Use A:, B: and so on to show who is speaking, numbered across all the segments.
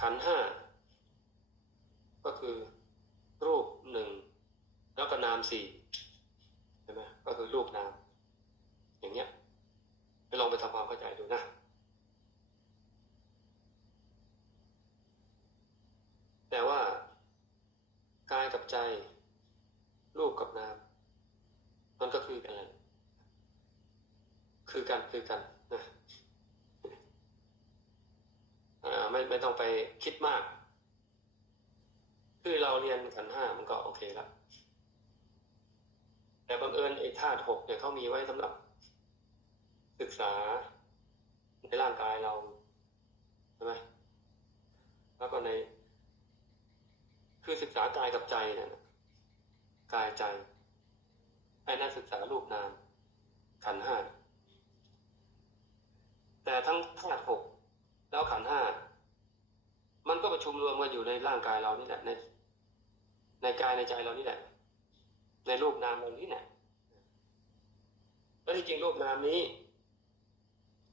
A: ขันห้าก็คือรูปหนึ่งแล้วก็นามสี่ใช่ไหมก็คือรูปนาม อย่างเงี้ยไปลองไปทำความเข้าใจดูนะแต่ว่ากายกับใจ รูปกับนาม มันก็คือกันแหละคือกันคือกันนะ ไม่ไม่ต้องไปคิดมาก คือเราเรียนขันห้ามันก็โอเคแล้วแต่บังเอิญไอ้ธาตุหกเนี่ยเขามีไว้สำหรับ ศึกษาในร่างกายเราใช่ไหมแล้วก็ใน คือศึกษากายกับใจเนี่ยกายใจไอ้นั่นศึกษารูปนาม ขันธ์ห้า แต่ทั้งธาตุหกแล้วขันธ์ห้า มันก็ประชุมรวมกัน อยู่ในร่างกายเรานี่แหละ ในในกายในใจเรานี่แหละ ในรูปนามเรานี่แหละแล้วที่จริงรูปนามนี้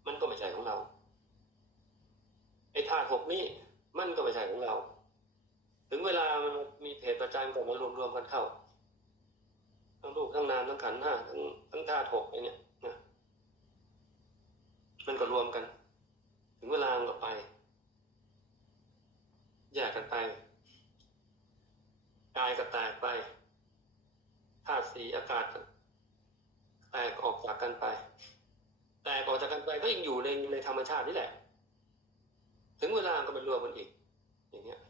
A: มันก็ไม่ใช่ของเราไอ้ธาตุหกนี้มันก็ไม่ใช่ของเรา ถึงเวลามันมีเหตุปัจจัยมันก็มารวมรวมกันเข้า ทั้งรูปทั้งนามทั้งขันธ์ห้าทั้งทั้งธาตุหกไอ้เนี่ยนะมันก็รวมกัน ถึงเวลามันก็ไป แยกกันไปกายก็แตกไปธาตุสีอากาศแตกออกจากกันไป แตกออกจากกันไปก็ยังอยู่ในในธรรมชาตินี่แหละ ถึงเวลาก็มารวมกันอีก อย่างเงี้ย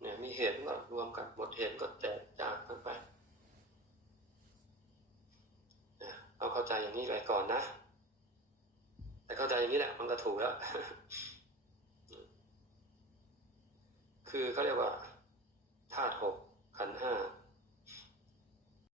A: เนี่ยมีเหตุก็รวมกันหมดเหตุก็แตกจากกันไปเนี่ยเราเข้าใจอย่างนี้ไปก่อนนะ แต่เข้าใจอย่างนี้แหละ มันก็ถูกแล้ว ขาเรียกว่าธาตุหกขันธ์ห้า